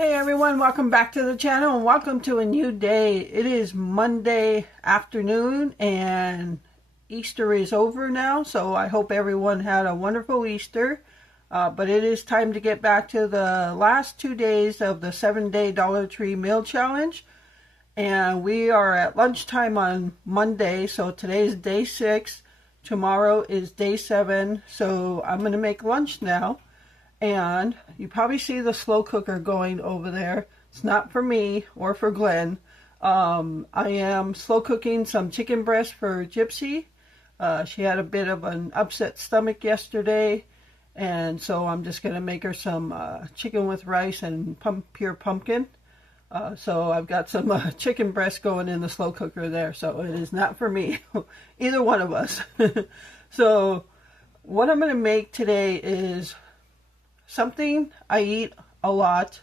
Hey everyone, welcome back to the channel and welcome to a new day. It is Monday afternoon and Easter is over now, so I hope everyone had a wonderful Easter. But it is time to get back to the last 2 days of the 7-day Dollar Tree Meal Challenge. And we are at lunchtime on Monday, so today is day 6. Tomorrow is day 7, so I'm going to make lunch now. And you probably see the slow cooker going over there. It's not for me or for Glenn. I am slow cooking some chicken breast for Gypsy. She had a bit of an upset stomach yesterday, and so I'm just going to make her some chicken with rice and pure pumpkin. So I've got some chicken breast going in the slow cooker there, so it is not for me, either one of us. So what I'm going to make today is something I eat a lot,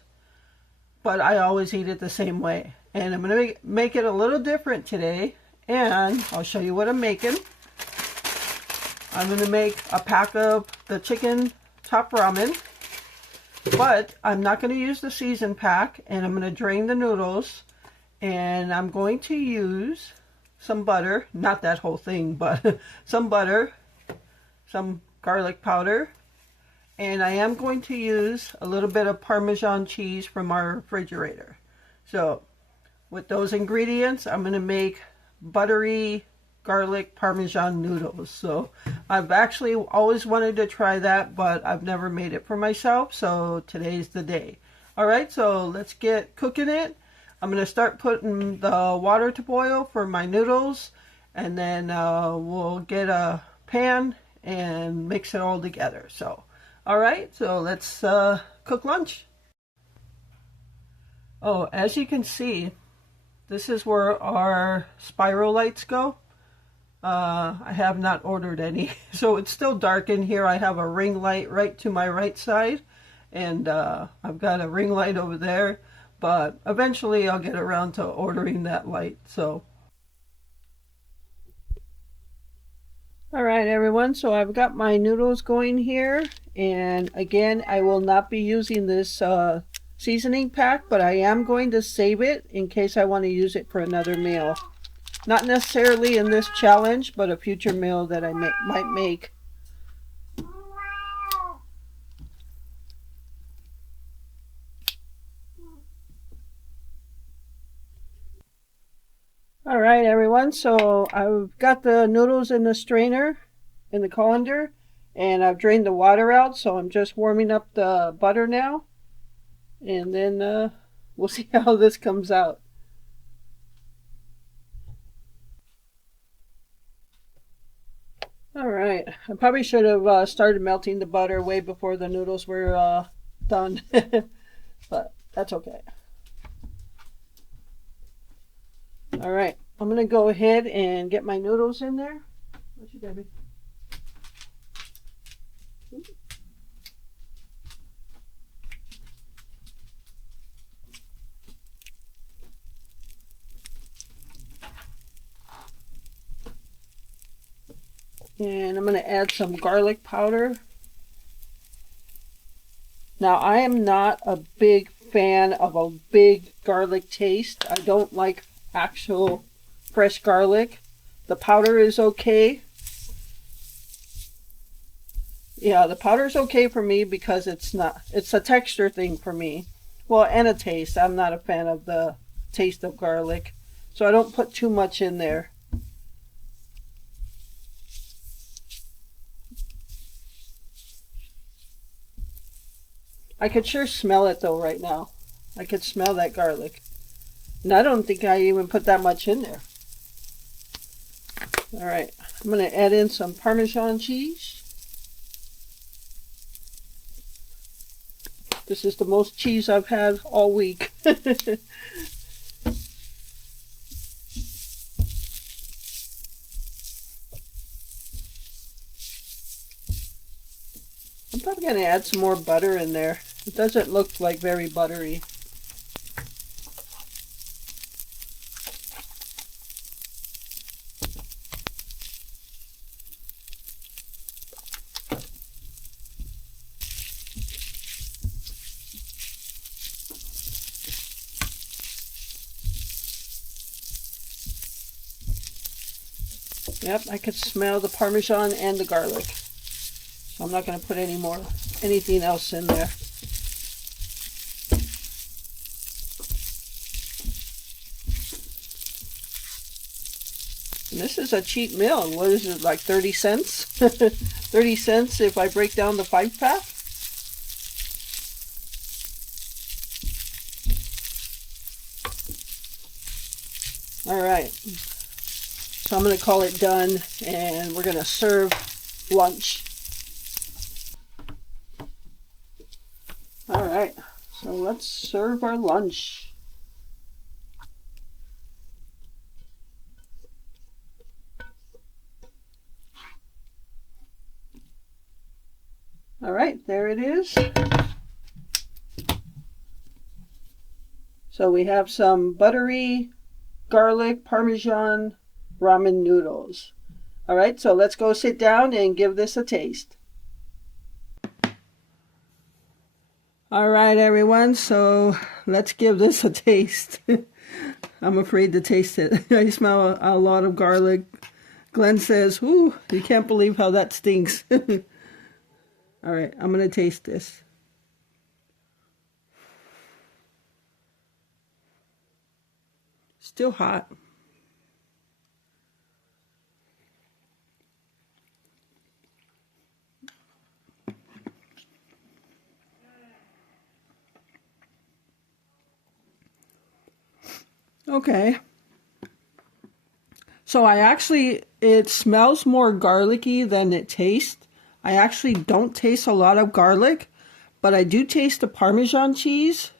but I always eat it the same way. And I'm going to make it a little different today, and I'll show you what I'm making. I'm going to make a pack of the chicken top ramen, but I'm not going to use the season pack, and I'm going to drain the noodles, and I'm going to use some butter, not that whole thing, but some butter, some garlic powder, and I am going to use a little bit of Parmesan cheese from our refrigerator. So with those ingredients, I'm going to make buttery garlic Parmesan noodles. So I've actually always wanted to try that, but I've never made it for myself. So today's the day. All right, so let's get cooking it. I'm going to start putting the water to boil for my noodles, and then we'll get a pan and mix it all together. So all right, so let's cook lunch. Oh, as you can see, this is where our spiral lights go. I have not ordered any, so it's still dark in here. I have a ring light right to my right side, and I've got a ring light over there, but eventually I'll get around to ordering that light. So all right, everyone, so I've got my noodles going here, and again, I will not be using this seasoning pack, but I am going to save it in case I want to use it for another meal. Not necessarily in this challenge, but a future meal that I might make. All right, everyone, so I've got the noodles in the strainer, in the colander, and I've drained the water out, so I'm just warming up the butter now, and then we'll see how this comes out. All right, I probably should have started melting the butter way before the noodles were done, but that's okay. All right, I'm going to go ahead and get my noodles in there. What you got, baby? And I'm going to add some garlic powder. Now, I am not a big fan of a big garlic taste. I don't like actual fresh garlic. The powder is okay. Yeah, the powder is okay for me because it's a texture thing for me. Well, and a taste. I'm not a fan of the taste of garlic, so I don't put too much in there. I could sure smell it though right now. I could smell that garlic. And I don't think I even put that much in there. All right, I'm going to add in some Parmesan cheese. This is the most cheese I've had all week. I'm probably going to add some more butter in there. It doesn't look like very buttery. Yep, I could smell the Parmesan and the garlic. So I'm not going to put anything else in there. And this is a cheap meal. What is it, like 30 cents? 30 cents if I break down the 5-pack. All right. So I'm going to call it done, and we're going to serve lunch. All right. So let's serve our lunch. All right, there it is. So we have some buttery garlic Parmesan ramen noodles. All right, so let's go sit down and give this a taste. All right, everyone, so let's give this a taste. I'm afraid to taste it. I smell a lot of garlic. Glenn says, ooh, you can't believe how that stinks. All right, I'm going to taste this. Still hot. Okay. So it smells more garlicky than it tastes. I actually don't taste a lot of garlic, but I do taste the Parmesan cheese,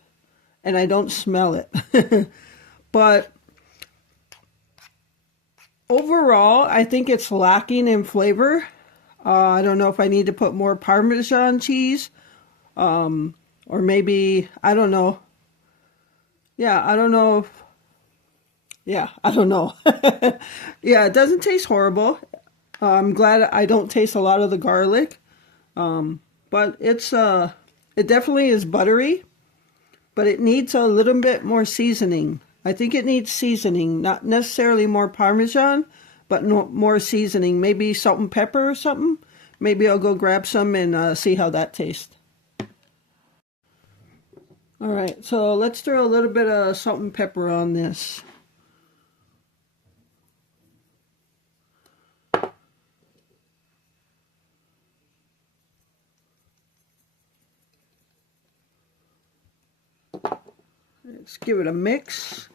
and I don't smell it. But overall, I think it's lacking in flavor. I don't know if I need to put more Parmesan cheese, or maybe, I don't know. Yeah, I don't know if, yeah, I don't know. Yeah, it doesn't taste horrible. I'm glad I don't taste a lot of the garlic. But it definitely is buttery, but it needs a little bit more seasoning. I think it needs seasoning, not necessarily more Parmesan, but more seasoning. Maybe salt and pepper or something. Maybe I'll go grab some and see how that tastes. All right, so let's throw a little bit of salt and pepper on this. Let's give it a mix.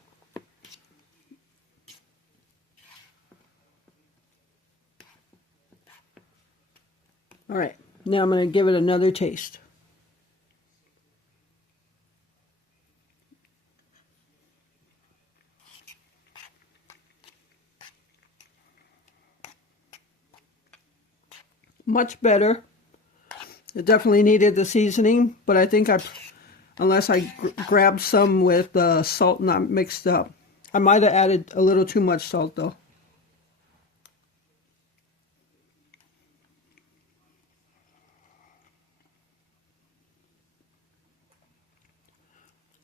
All right, now I'm going to give it another taste. Much better. It definitely needed the seasoning, but I think unless I grabbed some with salt not mixed up. I might have added a little too much salt though.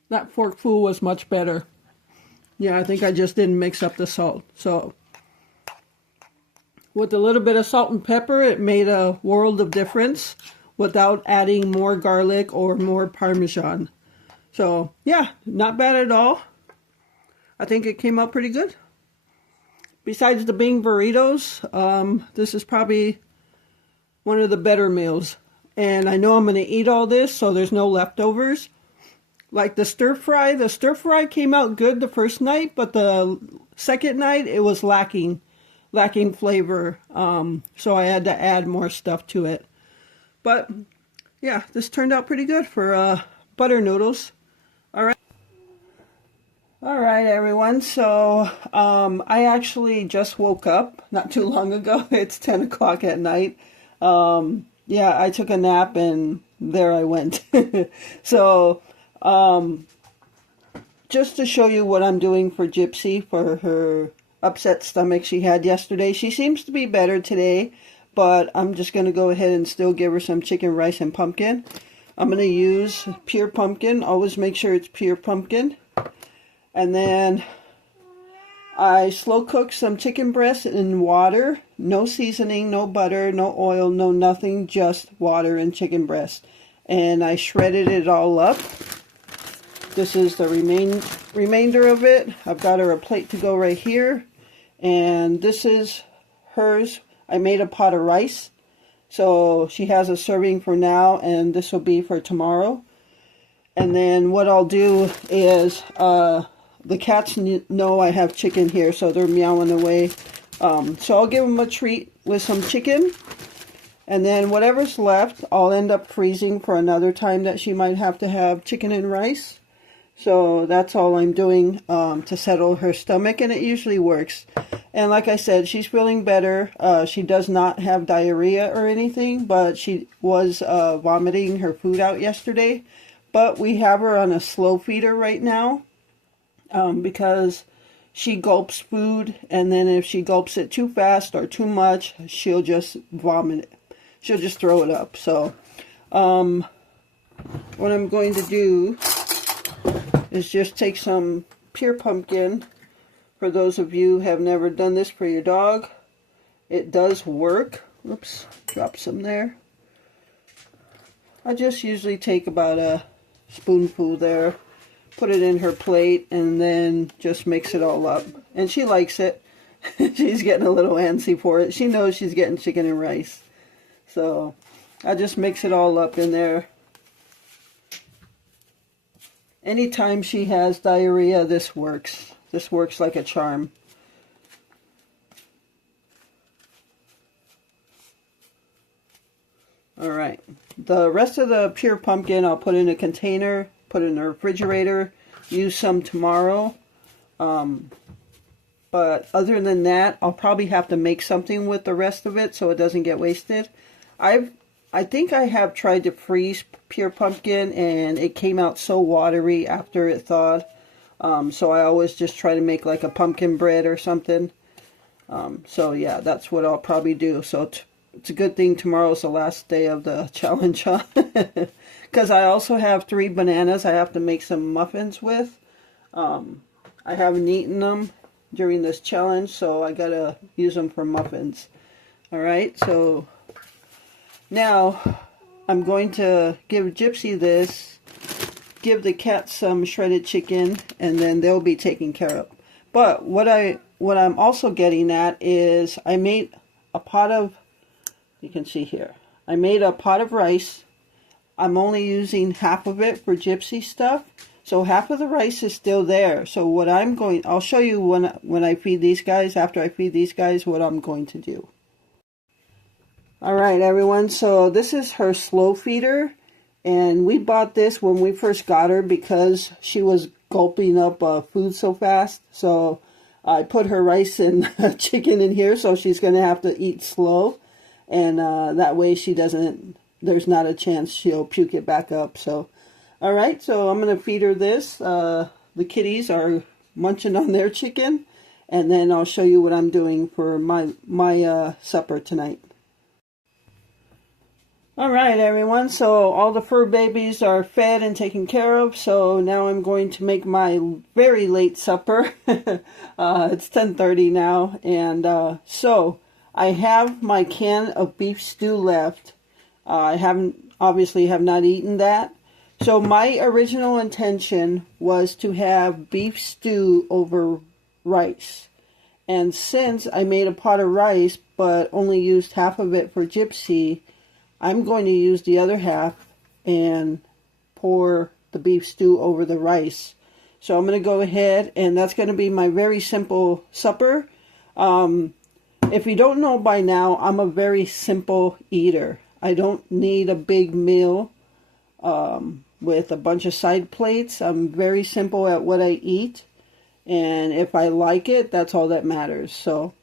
That forkful was much better. Yeah, I think I just didn't mix up the salt. So with a little bit of salt and pepper, it made a world of difference without adding more garlic or more Parmesan. So yeah, not bad at all. I think it came out pretty good. Besides the Bing burritos, this is probably one of the better meals. And I know I'm going to eat all this, so there's no leftovers. Like the stir fry came out good the first night, but the second night it was lacking flavor. So I had to add more stuff to it. But yeah, this turned out pretty good for butter noodles. All right, everyone. So I actually just woke up not too long ago. It's 10 o'clock at night. Yeah, I took a nap and there I went. So just to show you what I'm doing for Gypsy for her upset stomach she had yesterday. She seems to be better today, but I'm just going to go ahead and still give her some chicken, rice, and pumpkin. I'm going to use pure pumpkin. Always make sure it's pure pumpkin. And then I slow cooked some chicken breast in water. No seasoning, no butter, no oil, no nothing, just water and chicken breast. And I shredded it all up. This is the remainder of it. I've got her a plate to go right here. And this is hers. I made a pot of rice. So she has a serving for now, and this will be for tomorrow. And then what I'll do is, the cats know I have chicken here, so they're meowing away. So I'll give them a treat with some chicken. And then whatever's left, I'll end up freezing for another time that she might have to have chicken and rice. So that's all I'm doing to settle her stomach, and it usually works. And like I said, she's feeling better. She does not have diarrhea or anything, but she was vomiting her food out yesterday. But we have her on a slow feeder right now because she gulps food, and then if she gulps it too fast or too much, she'll just vomit it. She'll just throw it up. So what I'm going to do is just take some pure pumpkin. For those of you who have never done this for your dog, it does work. Oops, drop some there. I just usually take about a spoonful there, put it in her plate, and then just mix it all up. And she likes it. She's getting a little antsy for it. She knows she's getting chicken and rice. So I just mix it all up in there. Anytime she has diarrhea, this works. This works like a charm. Alright. The rest of the pure pumpkin I'll put in a container, put in the refrigerator, use some tomorrow. But other than that, I'll probably have to make something with the rest of it so it doesn't get wasted. I think I have tried to freeze pure pumpkin, and it came out so watery after it thawed. So I always just try to make like a pumpkin bread or something. So yeah, that's what I'll probably do. So it's a good thing tomorrow's the last day of the challenge, huh? Because I also have 3 bananas I have to make some muffins with. I haven't eaten them during this challenge, so I gotta use them for muffins. Alright, so now I'm going to give Gypsy this, give the cat some shredded chicken, and then they'll be taken care of. But what I'm also getting at is I made a pot of, you can see here, I made a pot of rice. I'm only using half of it for Gypsy stuff. So half of the rice is still there. So what I'll show you when I feed these guys, after I feed these guys, what I'm going to do. Alright everyone, so this is her slow feeder. And we bought this when we first got her because she was gulping up food so fast. So I put her rice and chicken in here, so she's going to have to eat slow. And that way she doesn't, there's not a chance she'll puke it back up. So, alright, so I'm going to feed her this. The kitties are munching on their chicken. And then I'll show you what I'm doing for my supper tonight. Alright everyone, so all the fur babies are fed and taken care of, so now I'm going to make my very late supper. It's 10:30 now, and so I have my can of beef stew left. I obviously have not eaten that. So my original intention was to have beef stew over rice. And since I made a pot of rice, but only used half of it for Gypsy, I'm going to use the other half and pour the beef stew over the rice. So I'm going to go ahead, and that's going to be my very simple supper. If you don't know by now, I'm a very simple eater. I don't need a big meal with a bunch of side plates. I'm very simple at what I eat. And if I like it, that's all that matters. So,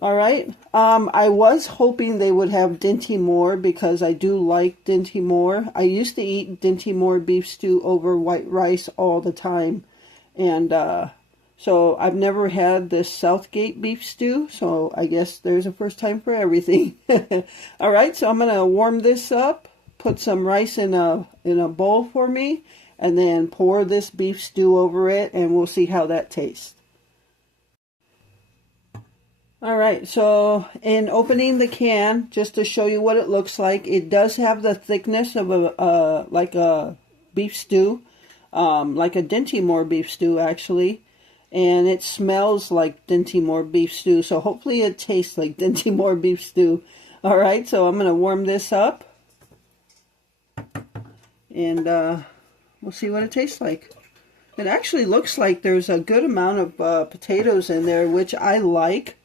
alright. I was hoping they would have Dinty Moore because I do like Dinty Moore. I used to eat Dinty Moore beef stew over white rice all the time. And so I've never had this Southgate beef stew. So I guess there's a first time for everything. Alright, so I'm going to warm this up. Put some rice in a bowl for me. And then pour this beef stew over it. And we'll see how that tastes. Alright, so in opening the can, just to show you what it looks like, it does have the thickness of like a beef stew, like a Dinty Moore beef stew actually, and it smells like Dinty Moore beef stew, so hopefully it tastes like Dinty Moore beef stew. Alright, so I'm going to warm this up, and we'll see what it tastes like. It actually looks like there's a good amount of potatoes in there, which I like.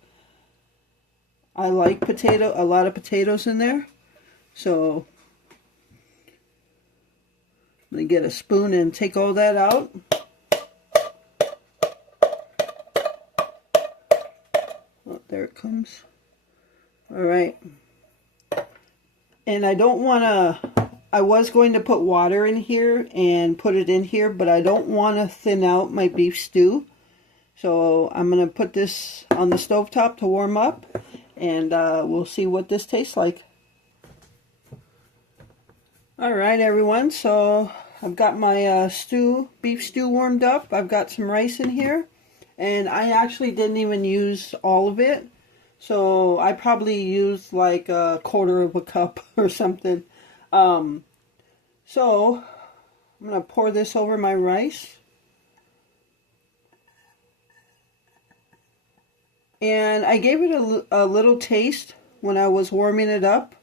I like a lot of potatoes in there. So I'm going to get a spoon and take all that out. Oh, there it comes. All right. And I don't want to, I was going to put water in here and put it in here, but I don't want to thin out my beef stew. So I'm going to put this on the stovetop to warm up, and we'll see what this tastes like. Alright everyone, so I've got my beef stew warmed up. I've got some rice in here, and I actually didn't even use all of it. So I probably used like a quarter of a cup or something. So I'm going to pour this over my rice. And I gave it a little taste when I was warming it up.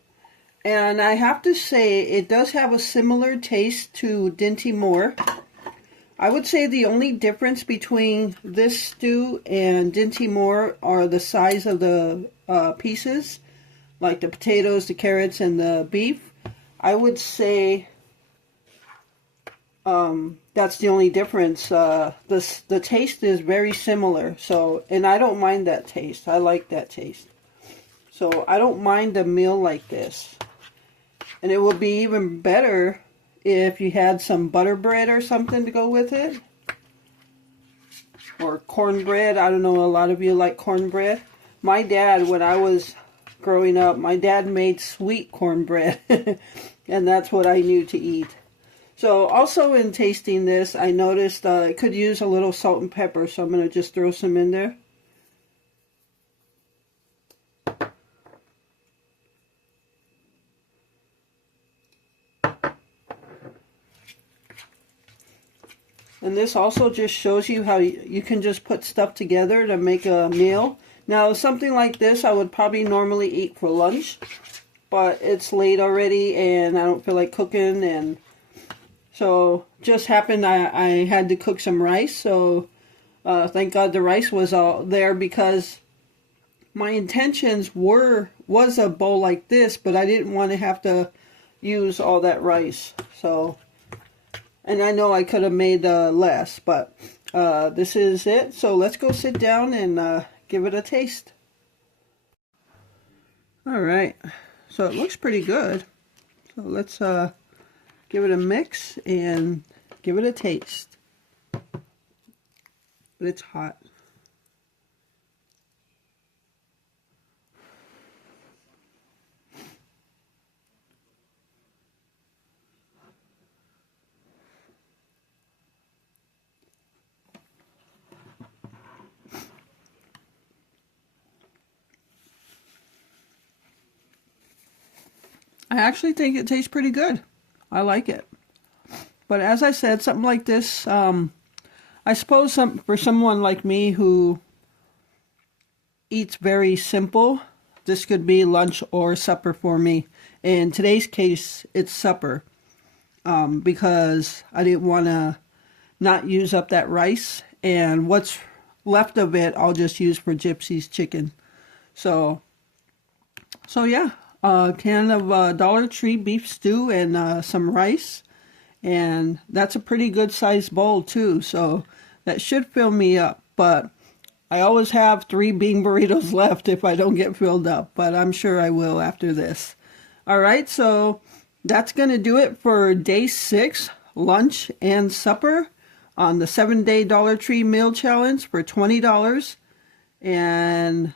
And I have to say, it does have a similar taste to Dinty Moore. I would say the only difference between this stew and Dinty Moore are the size of the pieces, like the potatoes, the carrots, and the beef. I would say that's the only difference. The taste is very similar, so, and I don't mind that taste. I like that taste. So I don't mind a meal like this. And it would be even better if you had some butter bread or something to go with it. Or cornbread. I don't know, a lot of you like cornbread. My dad, when I was growing up, my dad made sweet cornbread. And that's what I knew to eat. So also in tasting this, I noticed it could use a little salt and pepper. So I'm going to just throw some in there. And this also just shows you how you can just put stuff together to make a meal. Now, something like this I would probably normally eat for lunch, but it's late already and I don't feel like cooking, and so just happened I had to cook some rice. So thank God the rice was all there, because my intentions was a bowl like this, but I didn't want to have to use all that rice. So. And I know I could have made less, but this is it. So let's go sit down and give it a taste. All right. So it looks pretty good. So let's give it a mix and give it a taste. But it's hot. I actually think it tastes pretty good. I like it. But as I said, something like this, I suppose for someone like me who eats very simple, this could be lunch or supper for me. In today's case, it's supper, because I didn't want to not use up that rice, and what's left of it I'll just use for Gypsy's chicken. So yeah, a can of Dollar Tree beef stew and some rice, and that's a pretty good sized bowl too, so that should fill me up. But I always have 3 bean burritos left if I don't get filled up, but I'm sure I will after this. Alright, so that's going to do it for day 6, lunch and supper, on the 7-day Dollar Tree meal challenge for $20. And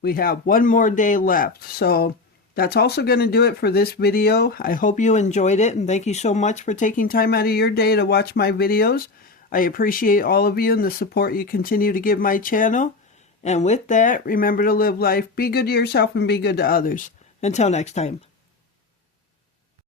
we have one more day left. So that's also going to do it for this video. I hope you enjoyed it, and thank you so much for taking time out of your day to watch my videos. I appreciate all of you and the support you continue to give my channel. And with that, remember to live life, be good to yourself, and be good to others. Until next time.